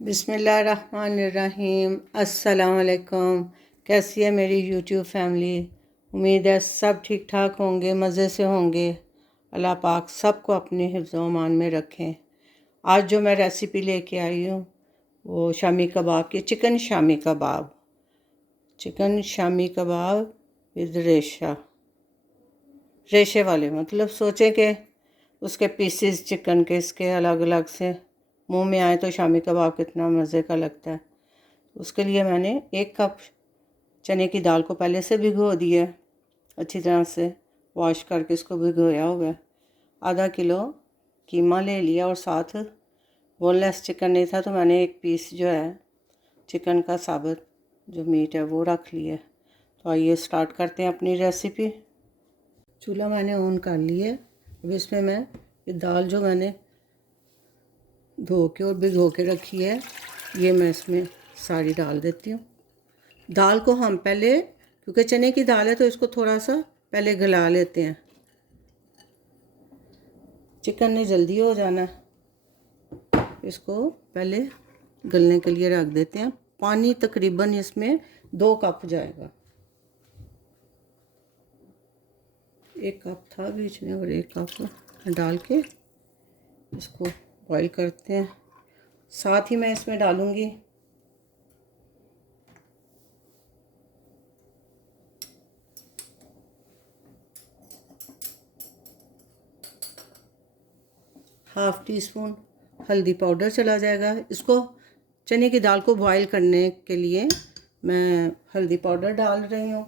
बिस्मिल्लाहिर्रहमानिर्रहीम। अस्सलाम वालेकुम। कैसी है मेरी यूट्यूब फैमिली? उम्मीद है सब ठीक ठाक होंगे, मज़े से होंगे। अल्लाह पाक सबको अपने हिफ्ज़ व अमान में रखें। आज जो मैं रेसिपी लेके आई हूँ वो शामी कबाब की, chicken shami kebab. Chicken shami kebab with रेशे वाले, मतलब सोचें कि उसके पीसेस चिकन के इसके अलग अलग से मुंह में आए तो शामी कबाब कितना मज़े का लगता है। उसके लिए मैंने 1 कप चने की दाल को पहले से भिगो दिया, अच्छी तरह से वॉश करके इसको भिगोया हुआ है। आधा किलो कीमा ले लिया और साथ बोनलेस चिकन नहीं था तो मैंने 1 पीस जो है चिकन का साबुत जो मीट है वो रख लिया। तो आइए स्टार्ट करते हैं अपनी रेसिपी। चूल्हा मैंने ऑन कर लिया। अब इसमें मैं ये दाल जो मैंने धो के और भिगो के रखी है ये मैं इसमें सारी डाल देती हूँ। दाल को हम पहले, क्योंकि चने की दाल है तो इसको थोड़ा सा पहले गला लेते हैं, चिकन ने जल्दी हो जाना है। इसको पहले गलने के लिए रख देते हैं। पानी तकरीबन इसमें 2 कप जाएगा। 1 कप था बीच में और 1 कप डाल के इसको बॉईल करते हैं। साथ ही मैं इसमें डालूँगी ½ टीस्पून हल्दी पाउडर चला जाएगा। इसको चने की दाल को बॉईल करने के लिए मैं हल्दी पाउडर डाल रही हूँ।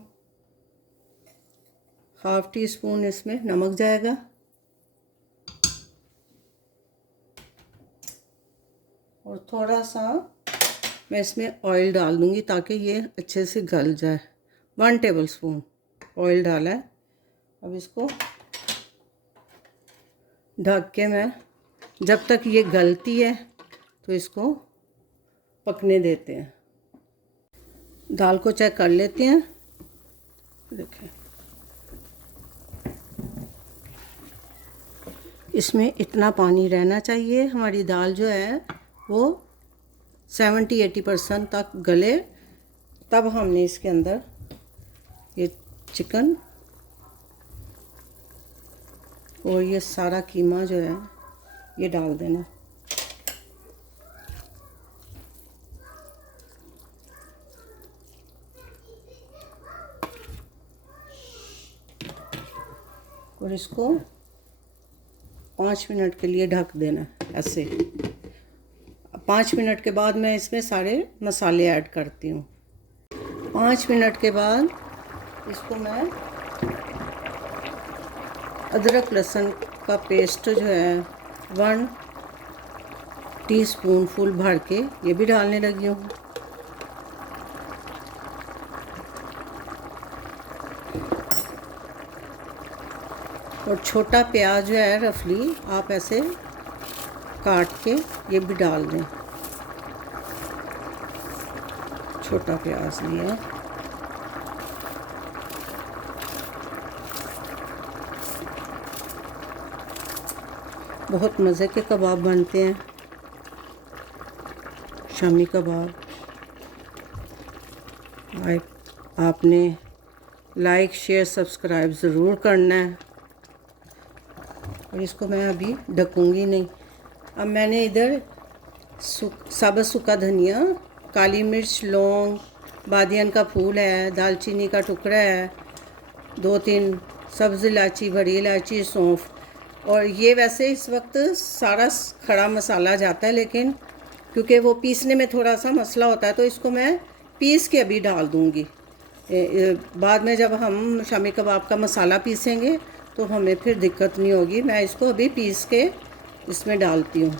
½ टीस्पून इसमें नमक जाएगा और थोड़ा सा मैं इसमें ऑयल डाल दूँगी ताकि ये अच्छे से गल जाए। 1 टेबलस्पून ऑयल डाला है। अब इसको ढक के मैं जब तक ये गलती है तो इसको पकने देते हैं। दाल को चेक कर लेते हैं। देखें इसमें इतना पानी रहना चाहिए। हमारी दाल जो है वो 70-80% तक गले, तब हमने इसके अंदर ये चिकन और ये सारा कीमा जो है ये डाल देना। और इसको 5 मिनट के लिए ढक देना ऐसे। 5 मिनट के बाद मैं इसमें सारे मसाले ऐड करती हूँ। 5 मिनट के बाद इसको मैं अदरक लहसुन का पेस्ट जो है 1 टीस्पून फुल भर के ये भी डालने लगी हूँ। और छोटा प्याज जो है रफली आप ऐसे काट के ये भी डाल दें। छोटा प्याज लिया। बहुत मज़े के कबाब बनते हैं शामी कबाब। आपने लाइक शेयर सब्सक्राइब ज़रूर करना है। और इसको मैं अभी ढकूँगी नहीं। अब मैंने इधर साबुत सूखा धनिया, काली मिर्च, लौंग, बादियन का फूल है, दालचीनी का टुकड़ा है, 2-3 सब्ज़ इलायची, बड़ी इलायची, सौंफ। और ये वैसे इस वक्त सारा खड़ा मसाला जाता है, लेकिन क्योंकि वो पीसने में थोड़ा सा मसला होता है तो इसको मैं पीस के अभी डाल दूँगी। बाद में जब हम शामी कबाब का मसाला पीसेंगे तो हमें फिर दिक्कत नहीं होगी। मैं इसको अभी पीस के इसमें डालती हूँ।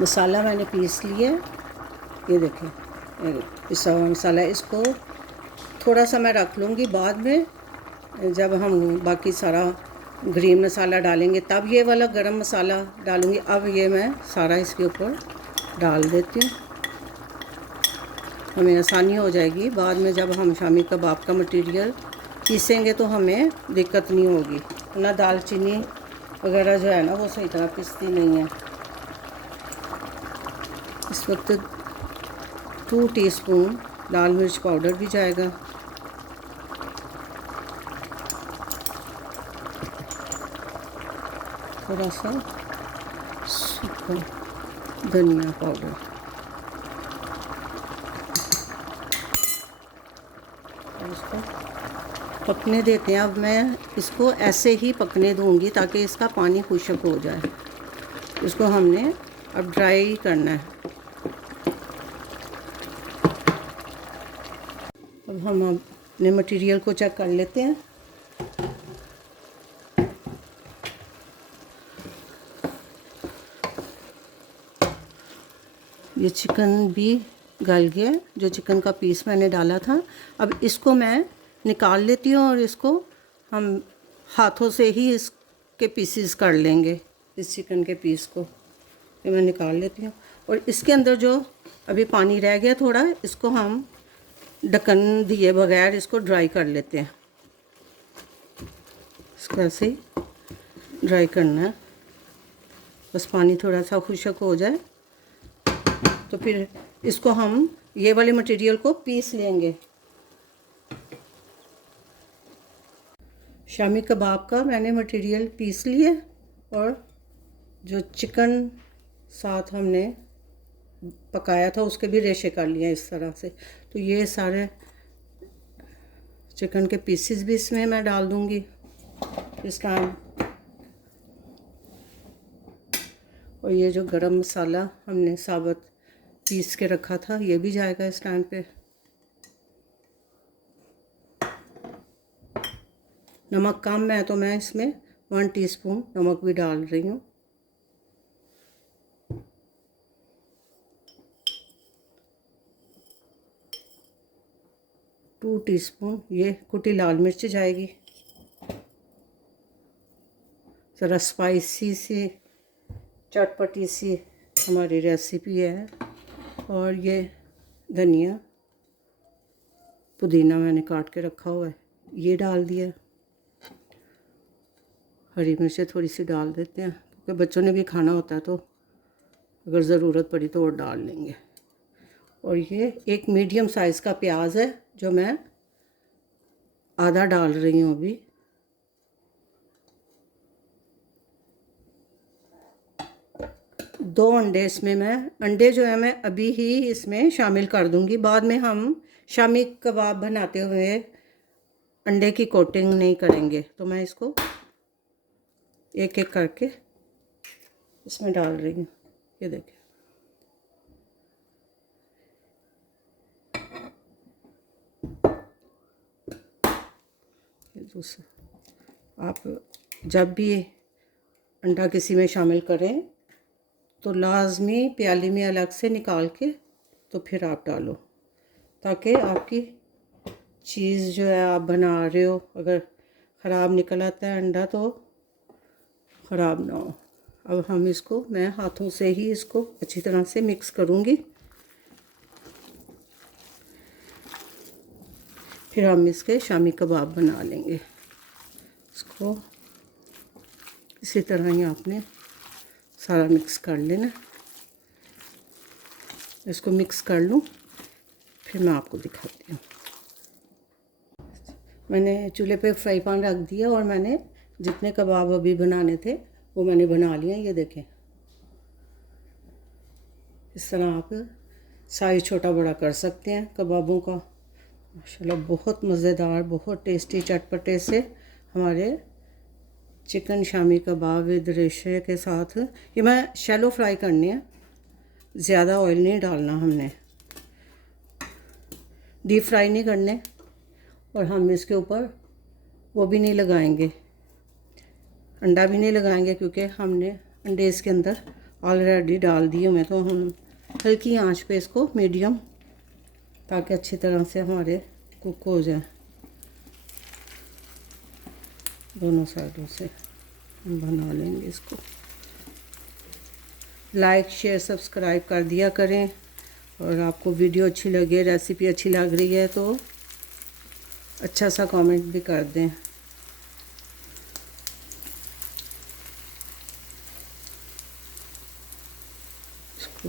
मसाला मैंने पीस लिया, ये देखें पिसा हुआ मसाला। इसको थोड़ा सा मैं रख लूँगी, बाद में जब हम बाकी सारा ग्रीन मसाला डालेंगे तब ये वाला गरम मसाला डालूँगी। अब ये मैं सारा इसके ऊपर डाल देती हूँ, हमें आसानी हो जाएगी। बाद में जब हम शामी कबाब का मटीरियल पीसेंगे तो हमें दिक्कत नहीं होगी। ना दालचीनी वगैरह जो है ना वो सही तरह पिसती नहीं है। इस वक्त 2 टीस्पून लाल मिर्च पाउडर भी जाएगा। थोड़ा सा सूखा धनिया पाउडर। और इसको पकने देते हैं। अब मैं इसको ऐसे ही पकने दूंगी ताकि इसका पानी खुश्क हो जाए। इसको हमने अब ड्राई करना है। अब हम अपने मटेरियल को चेक कर लेते हैं। ये चिकन भी गल गया, जो चिकन का पीस मैंने डाला था। अब इसको मैं निकाल लेती हूँ और इसको हम हाथों से ही इसके पीसेस कर लेंगे। इस चिकन के पीस को ये मैं निकाल लेती हूँ। और इसके अंदर जो अभी पानी रह गया थोड़ा, इसको हम ढक्कन दिए बगैर इसको ड्राई कर लेते हैं। इसको ऐसे ही ड्राई करना है, बस पानी थोड़ा सा खुश्क हो जाए तो फिर इसको हम ये वाले मटेरियल को पीस लेंगे। शामी कबाब का मैंने मटेरियल पीस लिया और जो चिकन साथ हमने पकाया था उसके भी रेशे कर लिए इस तरह से। तो ये सारे चिकन के पीसेस भी इसमें मैं डाल दूंगी इस टाइम। और ये जो गरम मसाला हमने साबुत पीस के रखा था ये भी जाएगा इस टाइम पे। नमक कम है तो मैं इसमें 1 टीस्पून नमक भी डाल रही हूँ। टू टीस्पून ये कुटी लाल मिर्च जाएगी। ज़रा स्पाइसी सी चटपटी सी हमारी रेसिपी है। और ये धनिया पुदीना मैंने काट के रखा हुआ है, ये डाल दिया। हरी मिर्चें थोड़ी सी डाल देते हैं क्योंकि बच्चों ने भी खाना होता है, तो अगर ज़रूरत पड़ी तो और डाल लेंगे। और ये एक मीडियम साइज़ का प्याज है जो मैं आधा डाल रही हूँ अभी। दो अंडे इसमें अंडे जो है मैं अभी ही इसमें शामिल कर दूंगी। बाद में हम शामी कबाब बनाते हुए अंडे की कोटिंग नहीं करेंगे, तो मैं इसको एक एक करके इसमें डाल रही हूँ। ये देखिए, दूसरा आप जब भी अंडा किसी में शामिल करें तो लाजमी प्याली में अलग से निकाल के तो फिर आप डालो, ताकि आपकी चीज़ जो है आप बना रहे हो अगर ख़राब निकल आता है अंडा तो ख़राब ना हो। अब हम इसको मैं हाथों से ही इसको अच्छी तरह से मिक्स करूँगी। फिर हम इसके शामी कबाब बना लेंगे। इसको इसी तरह ही आपने सारा मिक्स कर लेना। इसको मिक्स कर लूँ फिर मैं आपको दिखाती हूँ। मैंने चूल्हे पे फ्राई पैन रख दिया और मैंने जितने कबाब अभी बनाने थे वो मैंने बना लिए। ये देखें, इस तरह आप साइज़ छोटा बड़ा कर सकते हैं कबाबों का। माशाल्लाह बहुत मज़ेदार, बहुत टेस्टी चटपटे से हमारे चिकन शामी कबाब विद रेशे के साथ। ये मैं शैलो फ्राई करनी है, ज़्यादा ऑयल नहीं डालना हमने, डीप फ्राई नहीं करने। और हम इसके ऊपर वो भी नहीं लगाएंगे, अंडा भी नहीं लगाएंगे क्योंकि हमने अंडे इसके अंदर ऑलरेडी डाल दिए हुए। तो हम हल्की आंच पे इसको मीडियम, ताकि अच्छी तरह से हमारे कुक हो जाए दोनों साइडों से। हम बना लेंगे इसको। लाइक शेयर सब्सक्राइब कर दिया करें, और आपको वीडियो अच्छी लगे, रेसिपी अच्छी लग रही है तो अच्छा सा कमेंट भी कर दें। इसको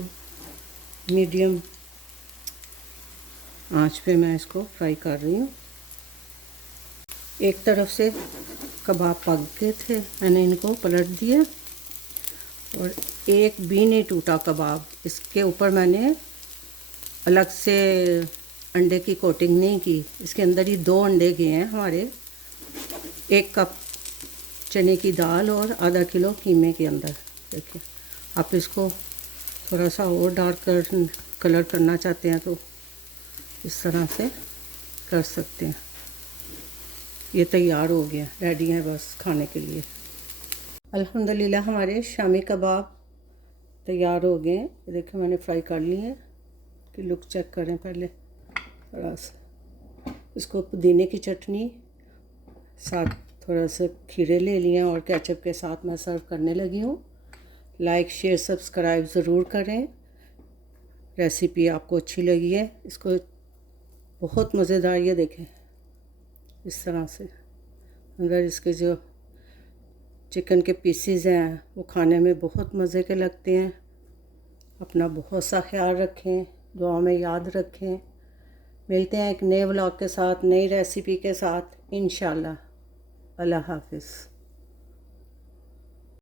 मीडियम आंच पे मैं इसको फ्राई कर रही हूँ। एक तरफ से कबाब पक गए थे, मैंने इनको पलट दिया और एक भी नहीं टूटा कबाब। इसके ऊपर मैंने अलग से अंडे की कोटिंग नहीं की, इसके अंदर ही 2 अंडे गए हैं हमारे 1 कप चने की दाल और आधा किलो कीमे के अंदर। देखिए, आप इसको थोड़ा सा और डार्क कलर करना चाहते हैं तो इस तरह से कर सकते हैं। ये तैयार हो गया, रेडी है बस खाने के लिए। अल्हम्दुलिल्लाह हमारे शामी कबाब तैयार हो गए हैं। देखिए मैंने फ्राई कर लिए हैं, कि लुक चेक करें पहले थोड़ा सा। इसको पुदीने की चटनी साथ थोड़ा सा खीरे ले लिए और केचप के साथ मैं सर्व करने लगी हूँ। लाइक शेयर सब्सक्राइब ज़रूर करें। रेसिपी आपको अच्छी लगी है, इसको बहुत मज़ेदार, ये देखें इस तरह से अंदर इसके जो चिकन के पीसीज हैं वो खाने में बहुत मज़े के लगते हैं। अपना बहुत सा ख्याल रखें, दुआ में याद रखें। मिलते हैं एक नए व्लॉग के साथ, नई रेसिपी के साथ इंशाल्लाह। अल्लाह हाफ़िज़।